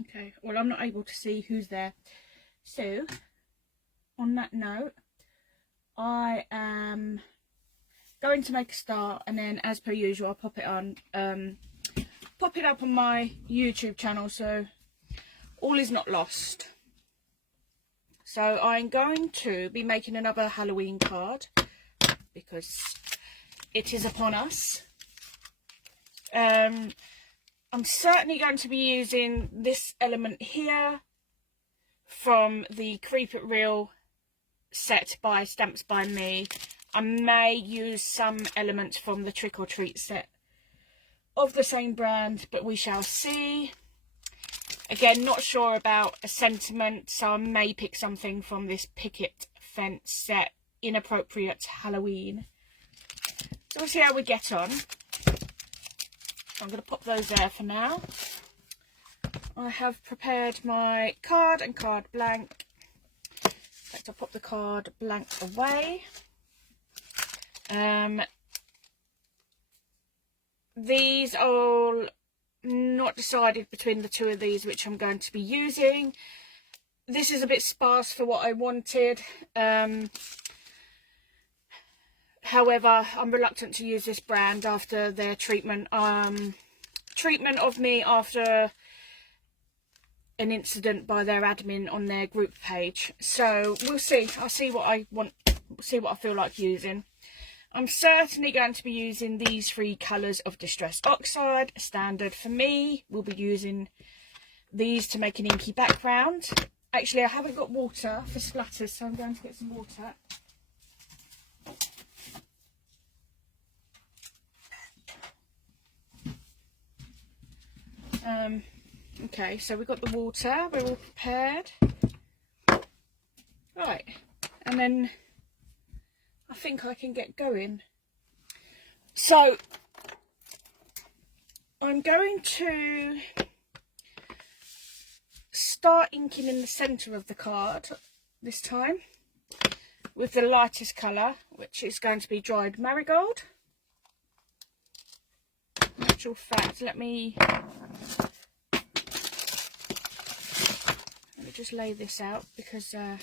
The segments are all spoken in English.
Okay, well, I'm not able to see who's there. So, on that note, I am going to make a start, and then as per usual, I'll pop it on, pop it up on my YouTube channel, so all is not lost. So I'm going to be making another Halloween card because it is upon us. I'm certainly going to be using this element here from the Creep It Real set by Stamps by Me. I may use some elements from the Trick or Treat set of the same brand, but we shall see. Again, not sure about a sentiment, so I may pick something from this Picket Fence set, Inappropriate Halloween. So we'll see how we get on. I'm going to pop those there for now. I have prepared my card and card blank. In fact, I'll pop the card blank away. These are all not decided between the two of these which I'm going to be using. This is a bit sparse for what I wanted. However, I'm reluctant to use this brand after their treatment of me after an incident by their admin on their group page. So we'll see. I'll see what I want, see what I feel like using. I'm certainly going to be using these 3 colours of Distress Oxide, standard for me. We'll be using these to make an inky background. Actually, I haven't got water for splatters, so I'm going to get some water. Okay, so we've got the water, we're all prepared. Right, and then I think I can get going. So I'm going to start inking in the centre of the card this time with the lightest colour, which is going to be dried marigold. In actual fact, let me just lay this out because I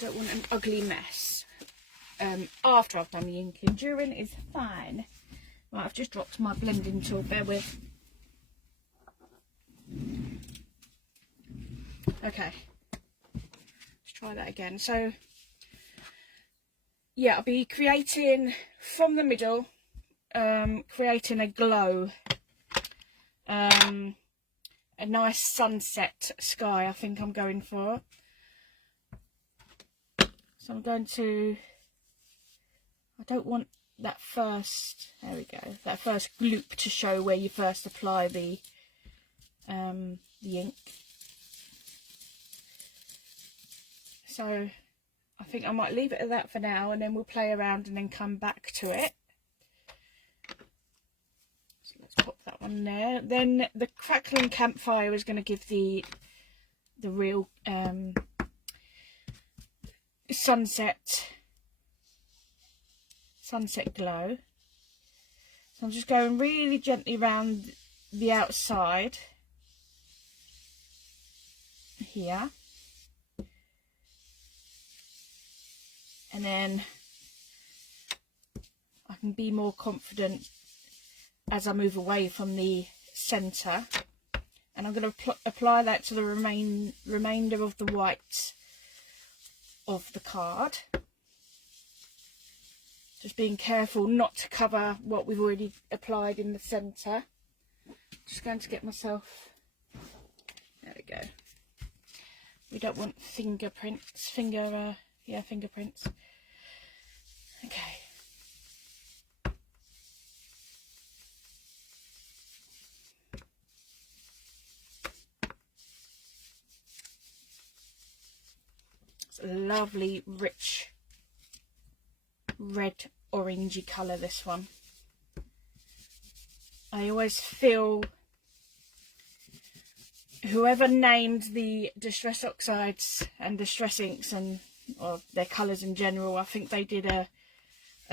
don't want an ugly mess after I've done the inking. During is fine. Right, I've just dropped my blending tool, bear with. Okay, let's try that again. So yeah, I'll be creating from the middle, creating a glow, a nice sunset sky I think I'm going for. So I'm going to, I don't want that first, there we go, that first gloop to show where you first apply the ink. So I think I might leave it at that for now, and then we'll play around and then come back to it. So let's pop that one there. Then the crackling campfire is going to give the real sunset glow. So I'm just going really gently around the outside here, and then I can be more confident as I move away from the centre, and I'm going to apply that to the remainder of the white of the card, just being careful not to cover what we've already applied in the centre. Just going to get myself, there we go, we don't want fingerprints, fingerprints. Okay, it's a lovely rich red orangey colour, this one. I always feel whoever named the Distress Oxides and Distress Inks, and or their colours in general, I think they did a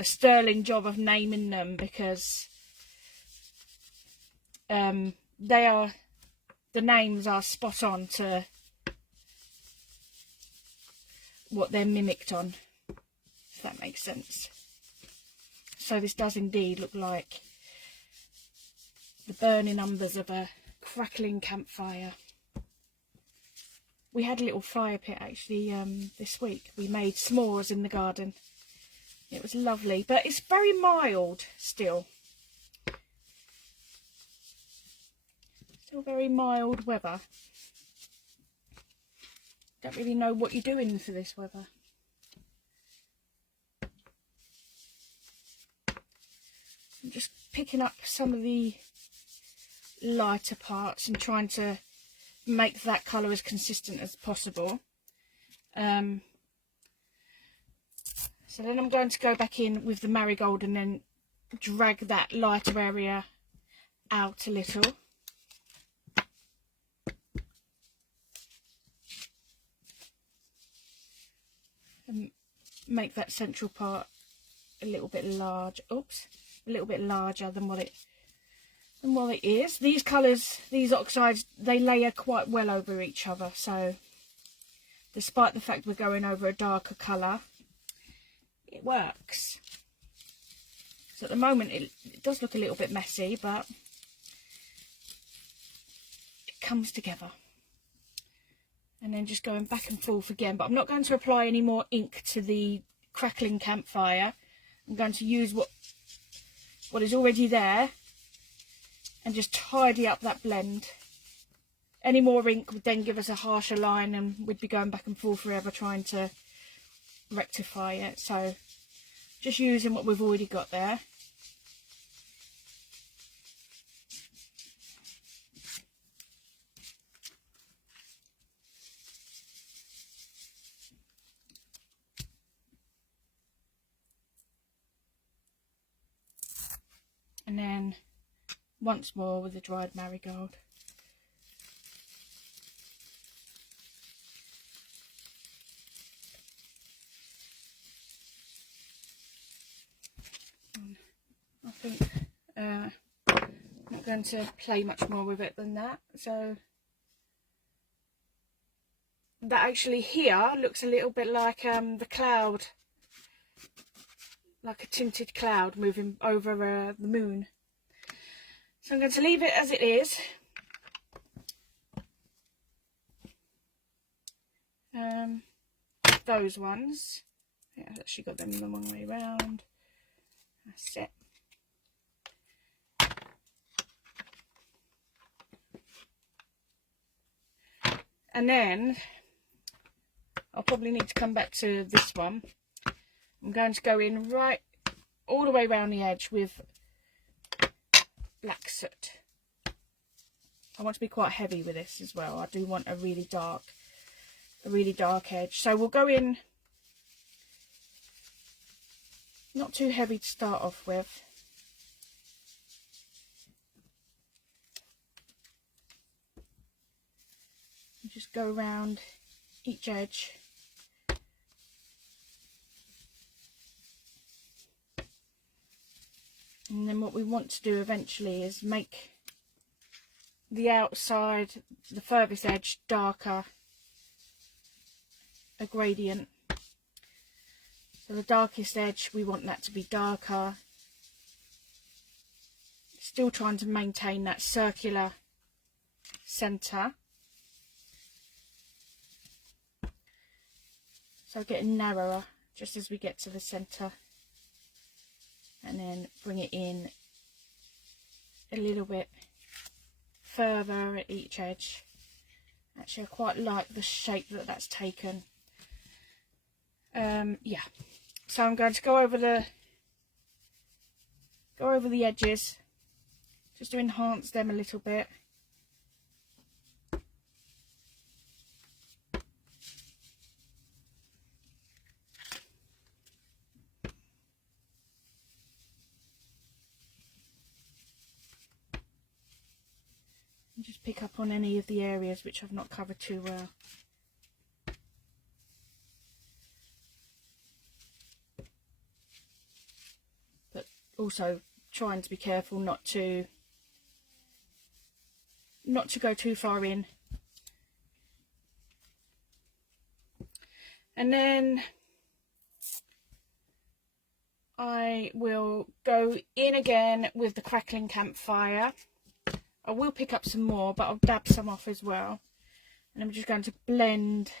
sterling job of naming them, because they are the names are spot on to what they're mimicked on, if that makes sense. So this does indeed look like the burning embers of a crackling campfire. We had a little fire pit actually this week. We made s'mores in the garden. It was lovely, but it's very mild still. Still very mild weather. Don't really know what you're doing for this weather. I'm just picking up some of the lighter parts and trying to make that colour as consistent as possible. So then I'm going to go back in with the marigold and then drag that lighter area out a little. And make that central part a little bit large. Oops, a little bit larger than what it is. These colours, these oxides, they layer quite well over each other. So despite the fact we're going over a darker colour, it works. So at the moment it does look a little bit messy, but it comes together. And then just going back and forth again, but I'm not going to apply any more ink to the crackling campfire. I'm going to use what is already there and just tidy up that blend. Any more ink would then give us a harsher line and we'd be going back and forth forever trying to rectify it. So just using what we've already got there. And then once more with the dried marigold. I think I'm not going to play much more with it than that. So that actually here looks a little bit like the cloud, like a tinted cloud moving over the moon. So I'm going to leave it as it is. Those ones, yeah, I've actually got them the wrong way round. That's it. And then I'll probably need to come back to this one. I'm going to go in right all the way around the edge with black soot. I want to be quite heavy with this as well. I do want a really dark edge. So we'll go in not too heavy to start off with. Just go around each edge. And then what we want to do eventually is make the outside, the furthest edge, darker, a gradient. So the darkest edge, we want that to be darker. Still trying to maintain that circular centre. So getting narrower just as we get to the centre. And then bring it in a little bit further at each edge. Actually, I quite like the shape that that's taken. Yeah. So I'm going to go over the edges just to enhance them a little bit. And just pick up on any of the areas which I've not covered too well. But also trying to be careful not to not to go too far in. And then I will go in again with the crackling campfire. I will pick up some more, but I'll dab some off as well. And I'm just going to blend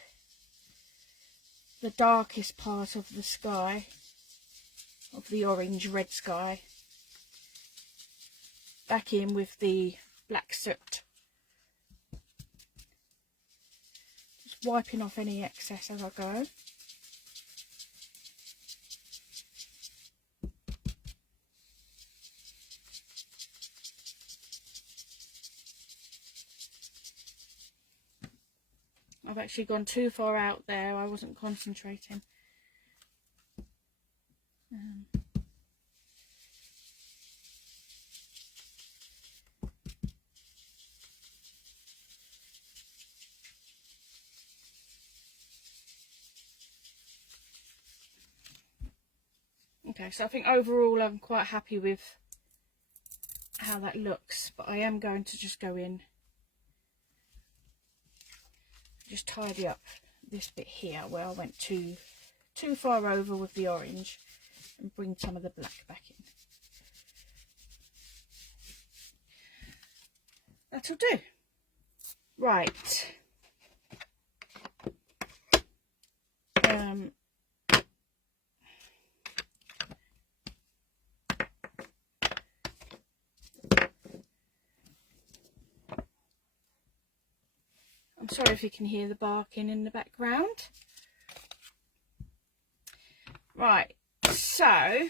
the darkest part of the sky, of the orange red sky, back in with the black soot. Just wiping off any excess as I go. I've actually gone too far out there, I wasn't concentrating. Okay, so I think overall I'm quite happy with how that looks, but I am going to just go in, just tidy up this bit here where I went too far over with the orange, and bring some of the black back in. That'll do. Right. I'm sorry if you can hear the barking in the background. Right, so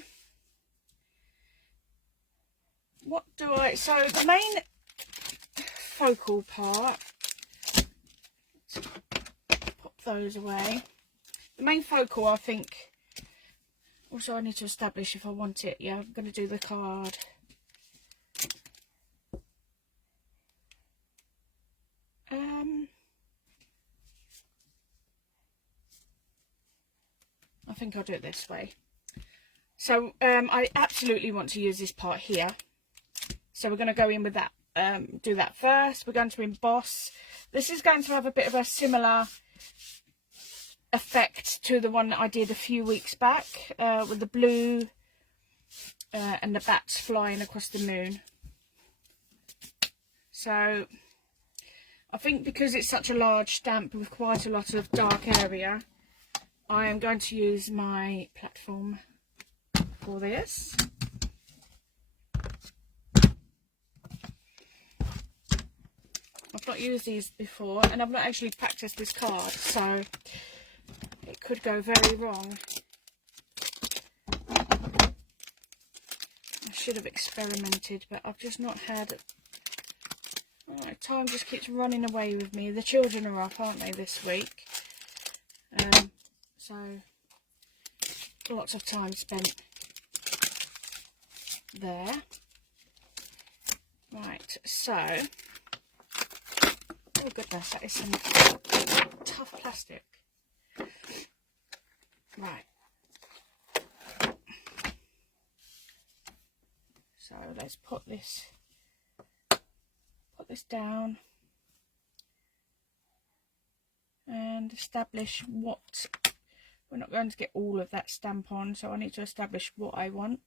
what do I, so the main focal part, let's pop those away. The main focal, I think, also I need to establish if I want it. Yeah, I'm going to do the card. I think I'll do it this way. So I absolutely want to use this part here. So we're going to go in with that, do that first. We're going to emboss. This is going to have a bit of a similar effect to the one that I did a few weeks back with the blue and the bats flying across the moon. So I think because it's such a large stamp with quite a lot of dark area, I am going to use my platform for this. I've not used these before, and I've not actually practiced this card, so it could go very wrong. I should have experimented, but I've just not had... time just keeps running away with me. The children are up, aren't they, this week? So lots of time spent there. Right, so, oh goodness, that is some tough plastic. Right, so let's put this down and establish what. We're not going to get all of that stamp on, so I need to establish what I want.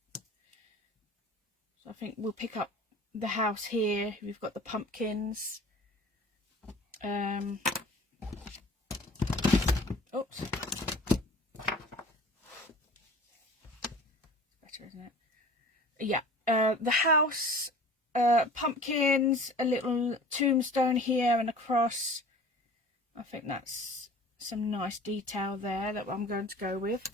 So I think we'll pick up the house here. We've got the pumpkins. Oops. Better, isn't it? Yeah. The house, pumpkins, a little tombstone here and a cross. I think that's some nice detail there that I'm going to go with.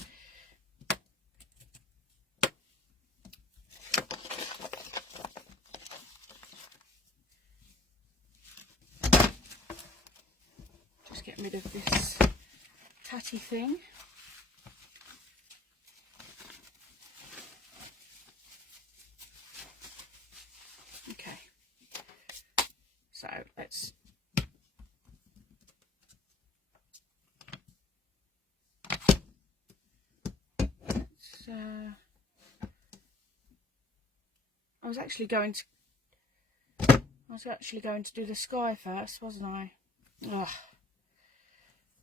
Just get rid of this tatty thing. Okay, so let's I was actually going to, I was actually going to do the sky first, wasn't I? Ugh.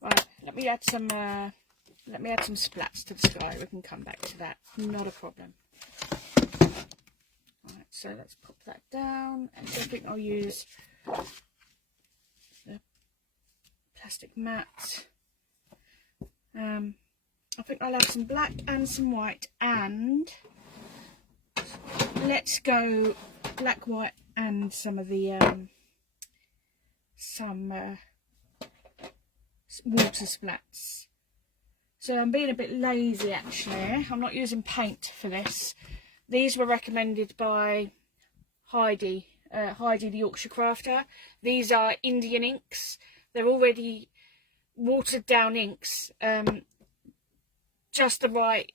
Right, let me add some splats to the sky. We can come back to that. Not a problem. Right, so let's pop that down. And I think I'll use the plastic mat. I think I'll have some black and some white, and let's go black, white, and some of the water splats. So I'm being a bit lazy actually. I'm not using paint for this. These were recommended by Heidi, Heidi the Yorkshire Crafter. These are Indian inks. They're already watered down inks. Just the right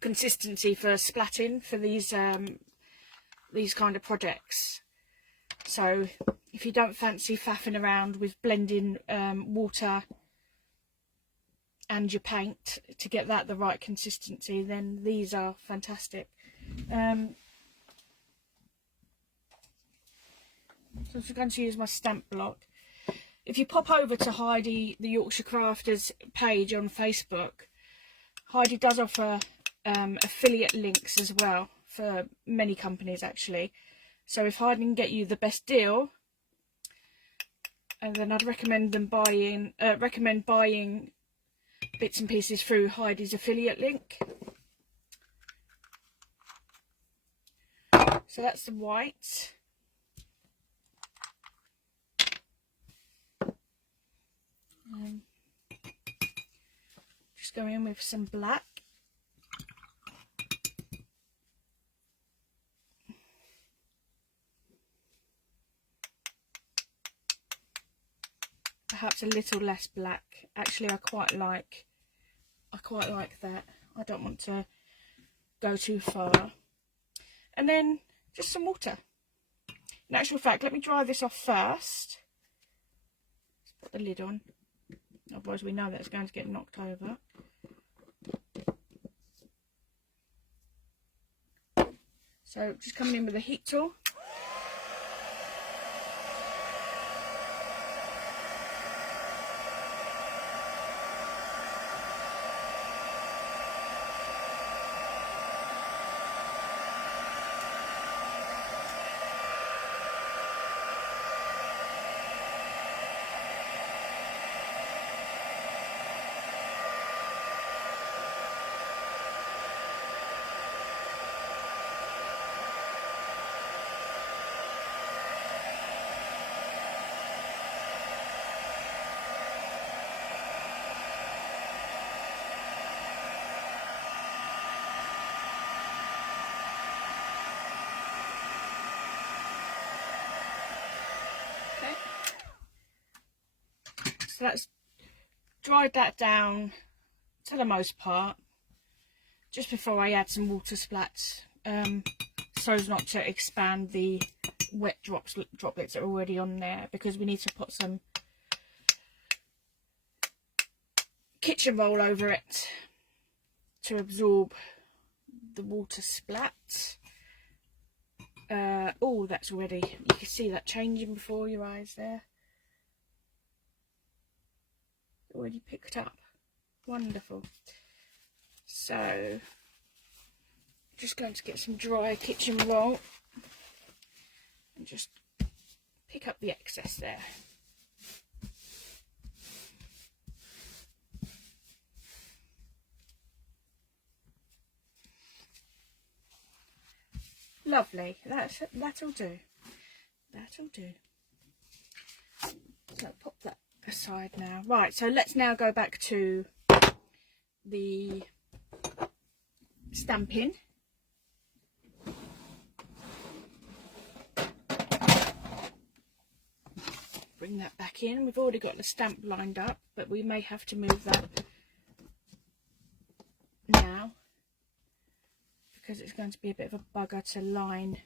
consistency for splatting for these kind of projects. So if you don't fancy faffing around with blending water and your paint to get that the right consistency, then these are fantastic. So I'm just going to use my stamp block. If you pop over to Heidi the Yorkshire Crafters page on Facebook, Heidi does offer affiliate links as well for many companies actually. So if Heidi can get you the best deal, and then I'd recommend buying bits and pieces through Heidi's affiliate link. So that's the white. Just going in with some black. Perhaps a little less black. Actually, I quite like that. I don't want to go too far. And then just some water. In actual fact, let me dry this off first. Let's put the lid on. Otherwise we know that it's going to get knocked over. So just coming in with a heat tool. So that's dried that down to the most part, just before I add some water splats, so as not to expand the wet droplets that are already on there, because we need to put some kitchen roll over it to absorb the water splat. Oh, that's already, you can see that changing before your eyes there. Already picked up. Wonderful. So just going to get some dry kitchen roll and just pick up the excess there. Lovely. That'll do. That'll do. So pop that aside now. Right, so let's now go back to the stamping. Bring that back in. We've already got the stamp lined up, but we may have to move that now because it's going to be a bit of a bugger to line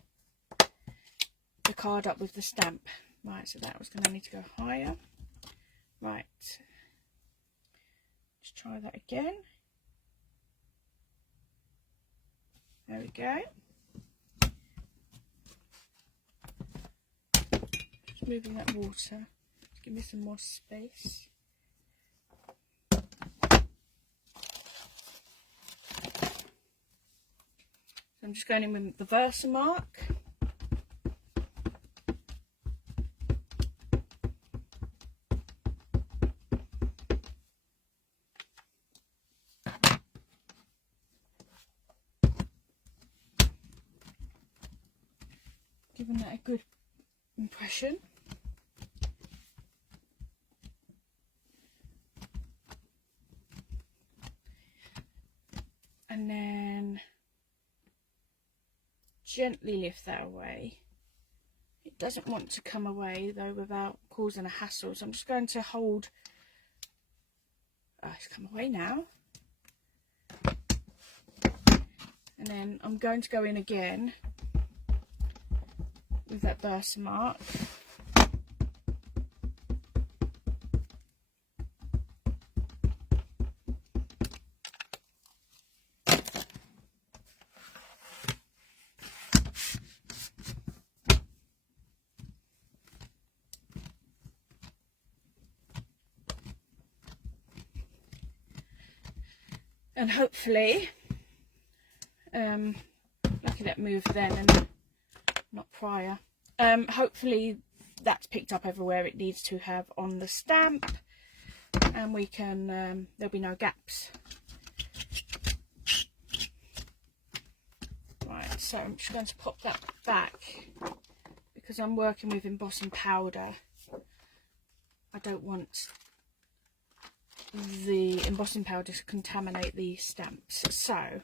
the card up with the stamp. Right, so that was going to need to go higher. Right, let's try that again. There we go. moving that water. Give me some more space. I'm just going in with the Versamark. Giving that a good impression. And then gently lift that away. It doesn't want to come away though without causing a hassle, so I'm just going to hold. It's come away now. And then I'm going to go in again with that Versamark. And hopefully, lucky that moved then and not prior. Hopefully that's picked up everywhere it needs to have on the stamp, and we can, there'll be no gaps. Right, so I'm just going to pop that back because I'm working with embossing powder. I don't want the embossing powder to contaminate the stamps. So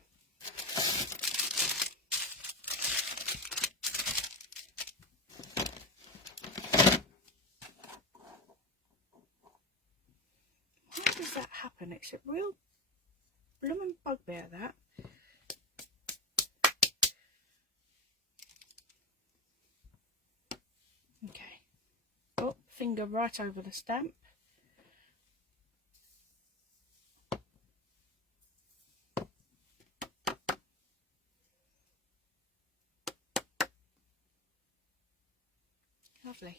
why does that happen? It's a real blooming bugbear, that. Okay. Oh, finger right over the stamp. Lovely.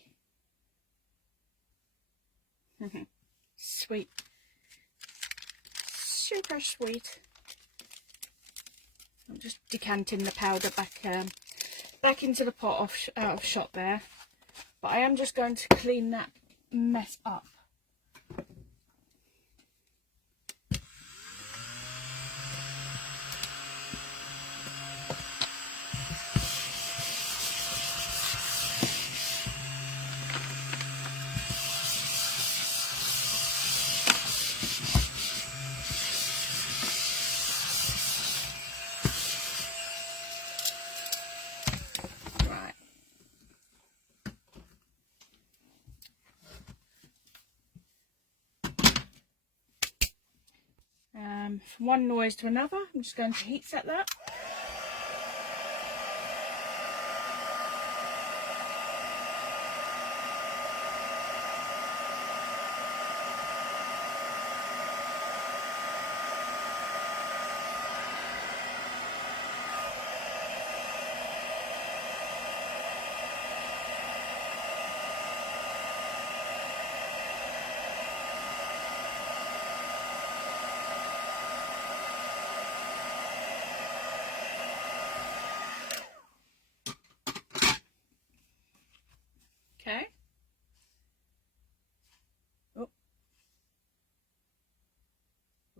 Sweet. Super sweet. I'm just decanting the powder back into the pot out of shot there. But I am just going to clean that mess up. From one noise to another, I'm just going to heat set that. Okay. Oh.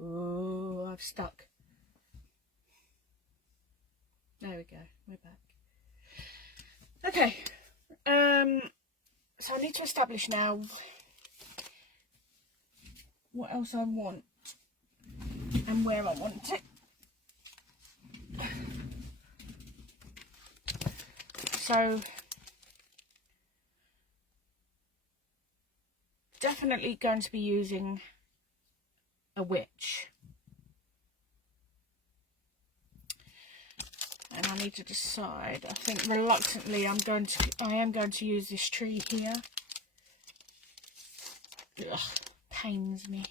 Oh, I've stuck. There we go. We're back. Okay. So I need to establish now what else I want and where I want it. So definitely going to be using a witch, and I need to decide. I think reluctantly I am going to use this tree here. Ugh, pains me.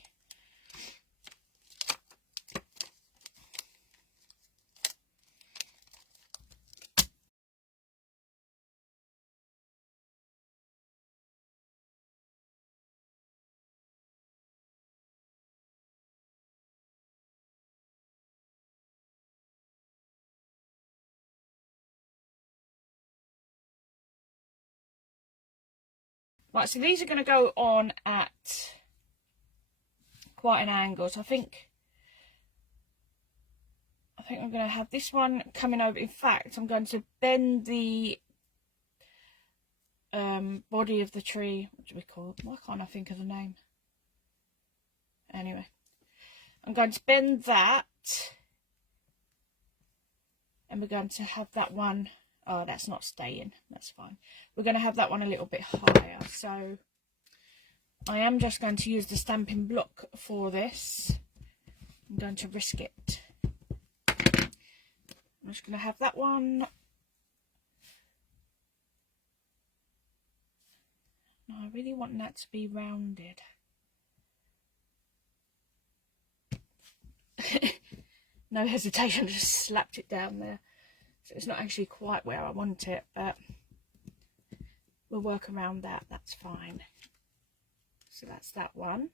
Right, so these are going to go on at quite an angle. So I think I'm going to have this one coming over. In fact, I'm going to bend the body of the tree. What do we call it? Why can't I think of the name? Anyway, I'm going to bend that, and we're going to have that one. Oh, that's not staying. That's fine. We're going to have that one a little bit higher. So I am just going to use the stamping block for this. I'm going to risk it. I'm just going to have that one. No, I really want that to be rounded. No hesitation, just slapped it down there. So it's not actually quite where I want it, but we'll work around that. That's fine. So that's that one.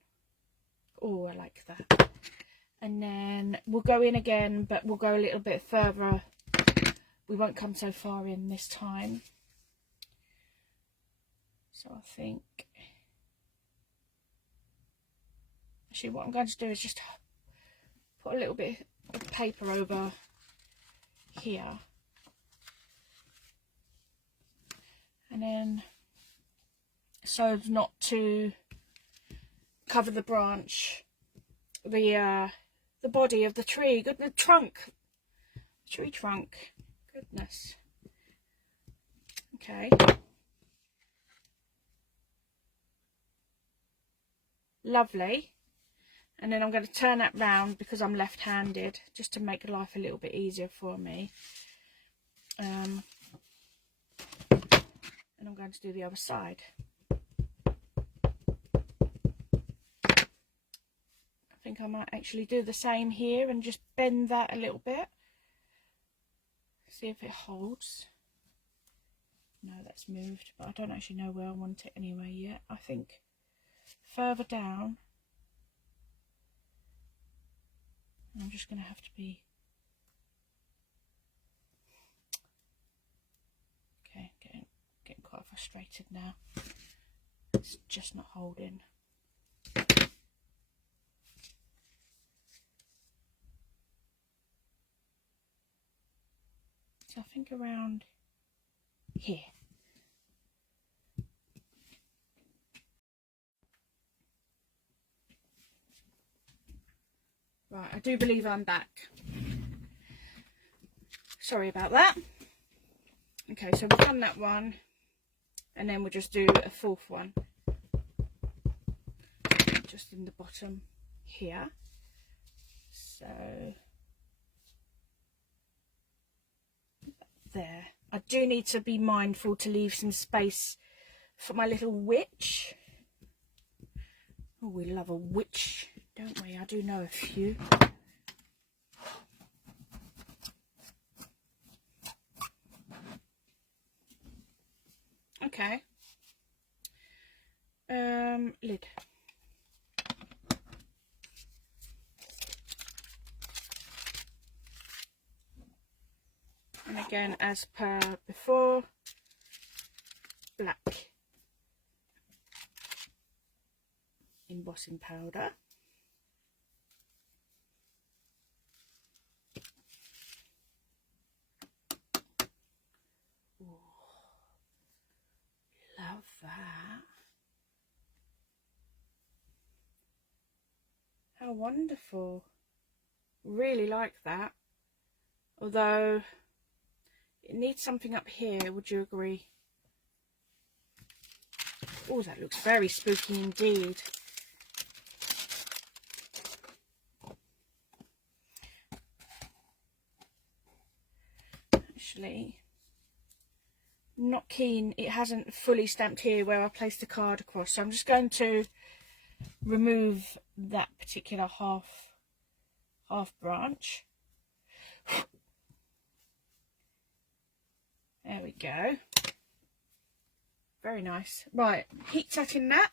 Oh, I like that. And then we'll go in again, but we'll go a little bit further. We won't come so far in this time. So I think, actually what I'm going to do is just put a little bit of paper over here. And then, so as not to cover the branch, the body of the tree, the trunk, tree trunk, goodness. Okay. Lovely. And then I'm going to turn that round because I'm left-handed, just to make life a little bit easier for me. And I'm going to do the other side. I think I might actually do the same here and just bend that a little bit. See if it holds. No, that's moved, but I don't actually know where I want it anyway yet. I think further down. I'm just going to have to be... Okay, getting quite frustrated now. It's just not holding. So I think around here. Right, I do believe I'm back. Sorry about that. Okay, so we've done that one, and then we'll just do a fourth one. Just in the bottom here. So there. I do need to be mindful to leave some space for my little witch. Oh, we love a witch, don't we? I do know a few. Okay. Lid. And again, as per before, black embossing powder. Ooh, love that. How wonderful. Really like that. Although it needs something up here, would you agree? Oh, that looks very spooky indeed. Actually, not keen. It hasn't fully stamped here where I placed the card across, so I'm just going to remove that particular half branch. There we go. Very nice. Right, heat setting that.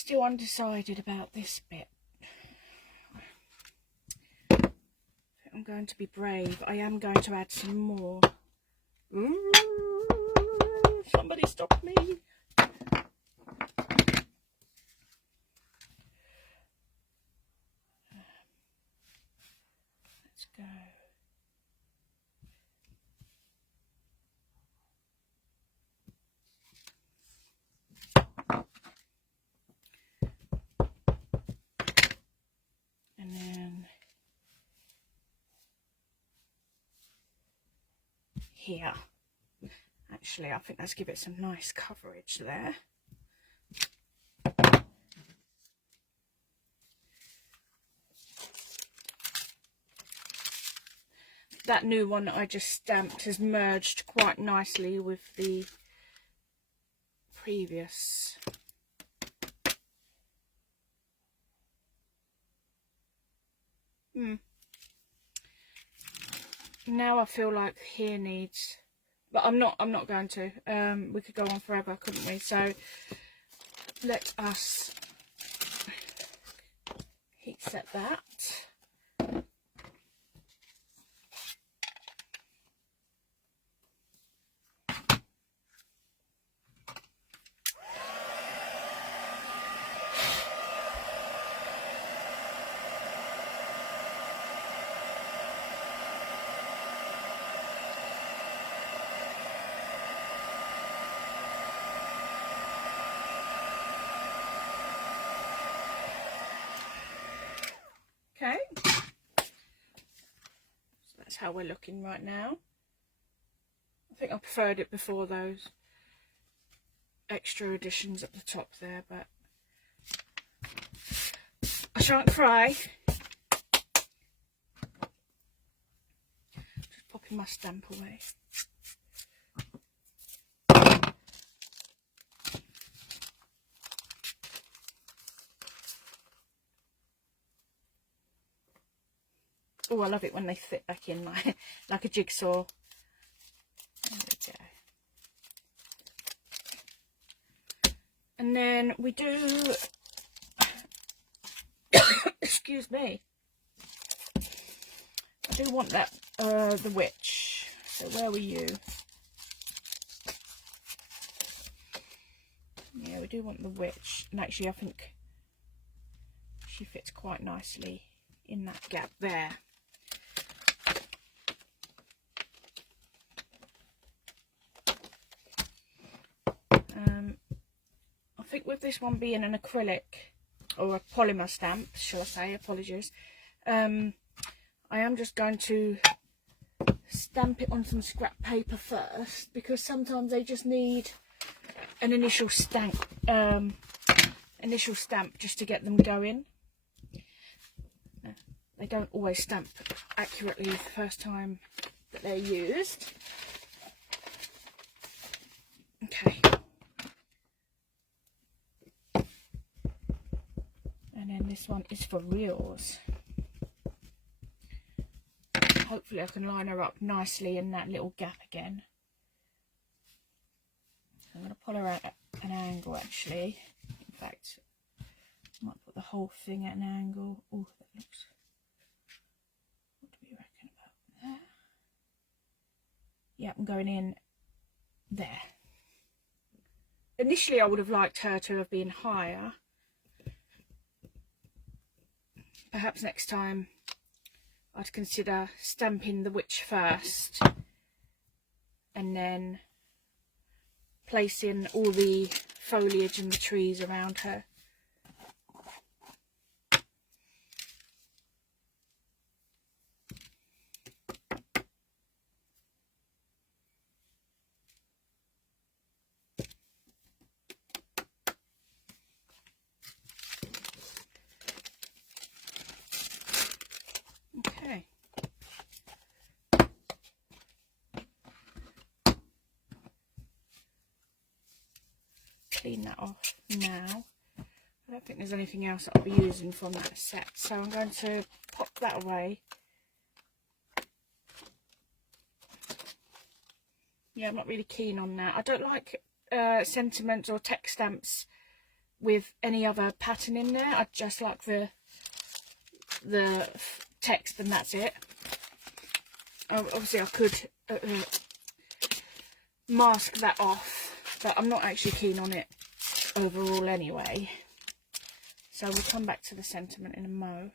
Still undecided about this bit. I'm going to be brave. I am going to add some more. Ooh, somebody stop me. Let's go. And then here. Actually, I think let's give it some nice coverage there. That new one that I just stamped has merged quite nicely with the previous. Now I feel like here needs, but I'm not going to. We could go on forever, couldn't we? So let us heat set that. Okay, so that's how we're looking right now. I think I preferred it before those extra additions at the top there, but I shan't cry. Just popping my stamp away. Oh, I love it when they fit back in like a jigsaw. There we go. And then we do, excuse me, I do want that, the witch. So where were you? Yeah, we do want the witch. And actually I think she fits quite nicely in that gap there. I think with this one being an acrylic or a polymer stamp, shall I say, apologies, I am just going to stamp it on some scrap paper first, because sometimes they just need an initial stamp just to get them going. They don't always stamp accurately the first time that they're used. Okay. And then this one is for reals. Hopefully I can line her up nicely in that little gap again. So I'm going to pull her out at an angle actually. In fact, I might put the whole thing at an angle. Oh, that looks... What do we reckon about there? Yeah, I'm going in there. Initially I would have liked her to have been higher. Perhaps next time I'd consider stamping the witch first and then placing all the foliage and the trees around her. Okay. Clean that off now. I don't think there's anything else that I'll be using from that set, so I'm going to pop that away. Yeah, I'm not really keen on that. I don't like sentiments or text stamps with any other pattern in there. I'd just like the text and that's it. Obviously I could mask that off, but I'm not actually keen on it overall anyway. So we'll come back to the sentiment in a mo.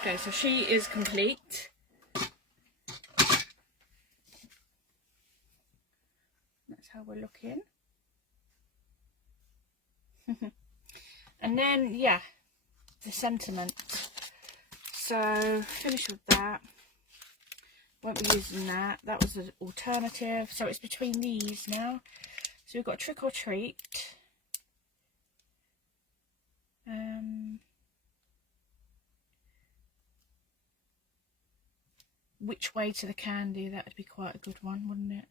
Okay, so she is complete. That's how we're looking. And then, yeah, the sentiment. So, finish with that. Won't be using that. That was an alternative. So, it's between these now. So, we've got Trick or Treat. Which Way to the Candy? That would be quite a good one, wouldn't it?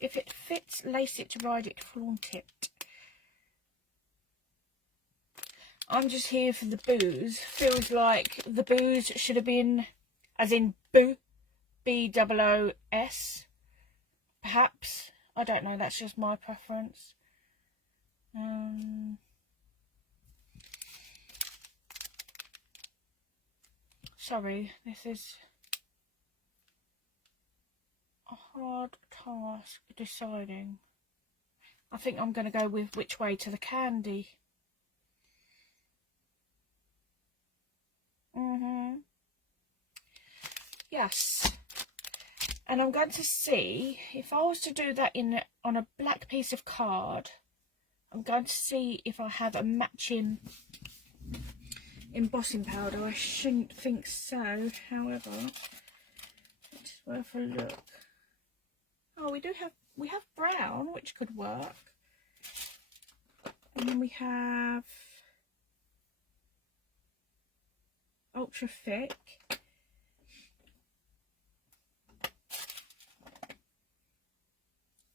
If it fits, lace it, ride it, flaunt it. I'm just here for the booze. Feels like the booze should have been, as in boo, B-O-O-S, perhaps. I don't know, that's just my preference. Sorry, this is a hard task deciding. I think I'm going to go with Which Way to the Candy. Yes. And I'm going to see if I was to do that on a black piece of card. I'm going to see if I have a matching embossing powder. I shouldn't think so, however, it's worth a look. Oh, we have brown, which could work. And then we have ultra thick.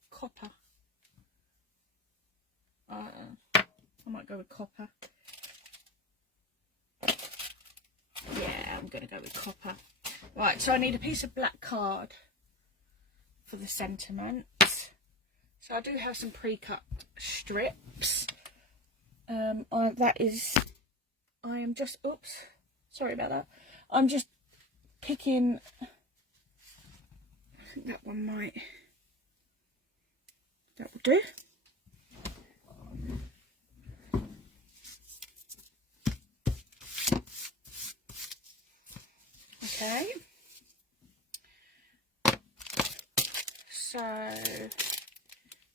Copper. I might go with copper. Yeah, I'm going to go with copper. Right, so I need a piece of black card for the sentiment. So I do have some pre-cut strips. I am just, oops, sorry about that. I'm just picking, I think that one might, that will do. Okay. So,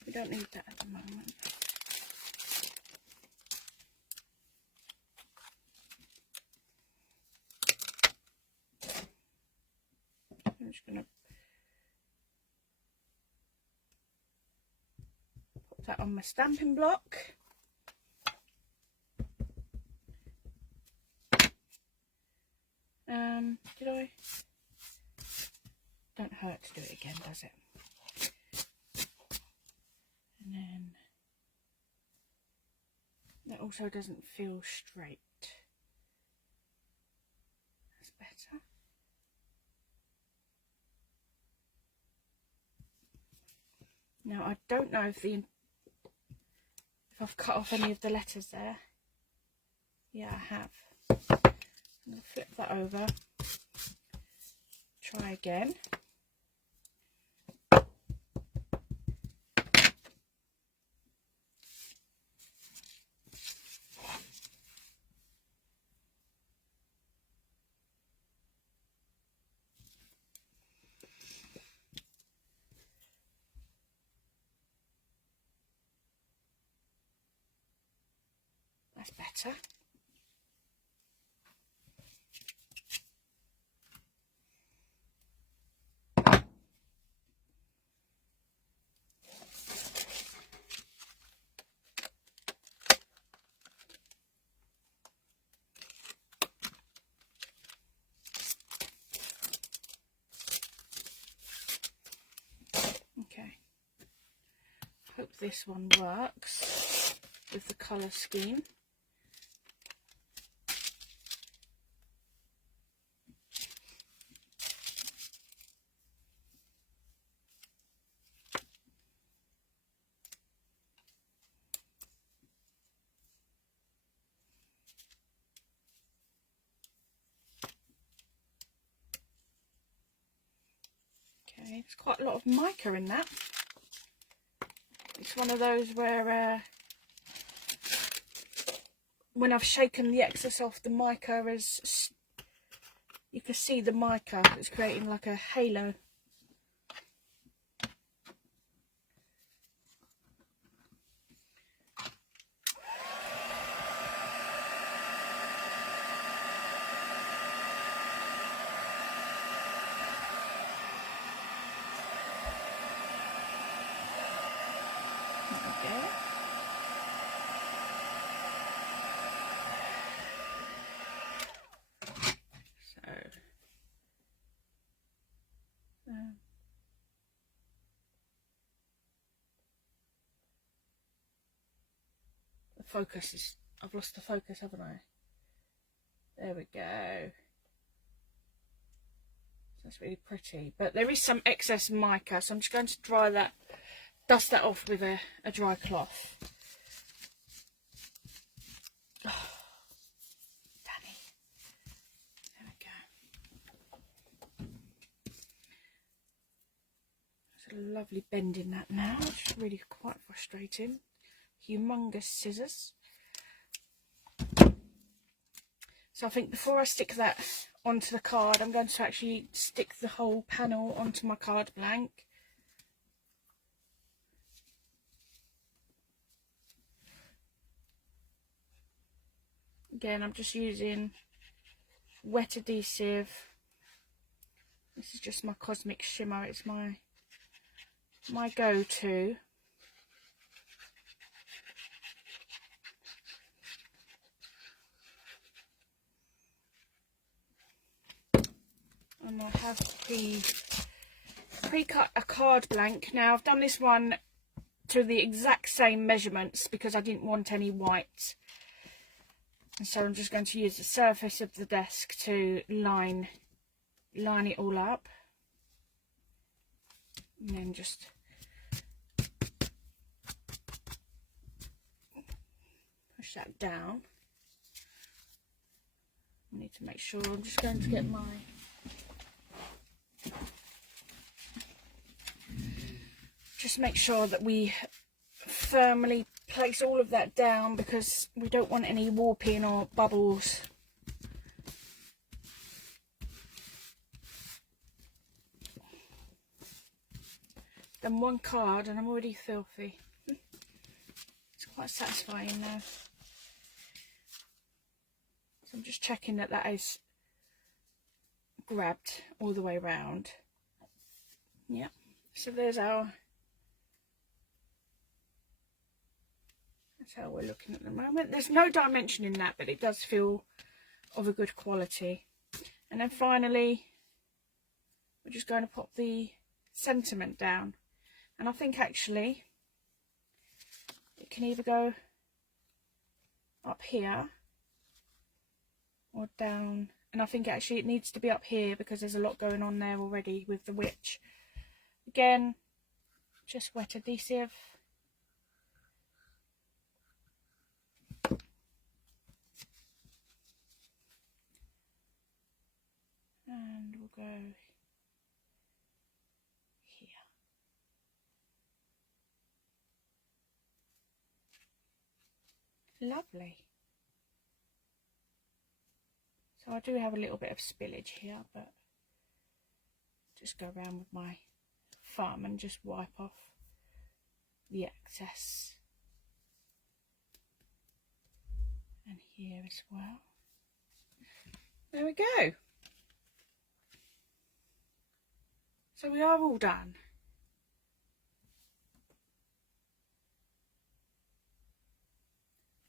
we don't need that at the moment. I'm just going to put that on my stamping block. Did I? Don't hurt to do it again, does it? And then that also doesn't feel straight. That's better. Now I don't know if I've cut off any of the letters there. Yeah, I have. I'm going to flip that over. Try again. That's better. this one works with the colour scheme. Okay, there's quite a lot of mica in that. It's one of those where when I've shaken the excess off, the mica is, you can see the mica, it's creating like a halo. Okay. The focus is, I've lost the focus, haven't I? There we go. That's really pretty, but there is some excess mica, so I'm just going to dry that, dust that off with a dry cloth. Oh, Danny. There we go. There's a lovely bend in that now, which is really quite frustrating. Humongous scissors. So I think before I stick that onto the card, I'm going to actually stick the whole panel onto my card blank. Again, I'm just using wet adhesive. This is just my Cosmic Shimmer. It's my go-to. And I have pre-cut a card blank. Now I've done this one to the exact same measurements because I didn't want any white. And so I'm just going to use the surface of the desk to line it all up. And then just push that down. I need to make sure, I'm just going to get my make sure that we firmly place all of that down because we don't want any warping or bubbles. Done one card and I'm already filthy. It's quite satisfying now. So I'm just checking that that is grabbed all the way around. Yeah, so there's our, that's how we're looking at the moment. There's no dimension in that, but it does feel of a good quality. And then finally, we're just going to pop the sentiment down. And I think actually it can either go up here or down. And I think actually it needs to be up here because there's a lot going on there already with the witch. Again, just wet adhesive. And we'll go here. Lovely. So I do have a little bit of spillage here, but just go around with my thumb and just wipe off the excess. And here as well. There we go. So we are all done.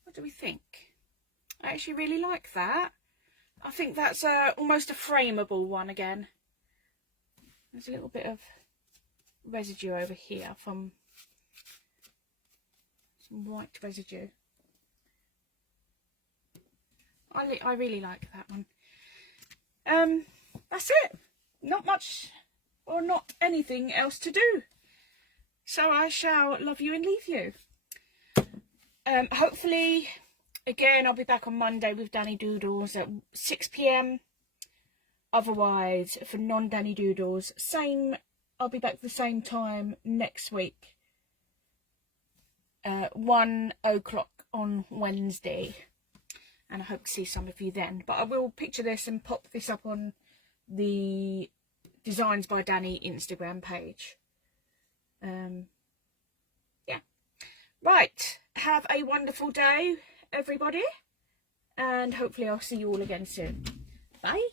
What do we think? I actually really like that. I think that's almost a frameable one again. There's a little bit of residue over here from white residue. I really like that one. That's it. Not much or not anything else to do. So I shall love you and leave you. Hopefully, again, I'll be back on Monday with Danny Doodles at 6 PM. Otherwise, for non-Danny Doodles, I'll be back the same time next week. 1 o'clock on Wednesday. And I hope to see some of you then. But I will picture this and pop this up on the Designs by Danny Instagram page. Yeah. Right. Have a wonderful day, everybody. And hopefully I'll see you all again soon. Bye.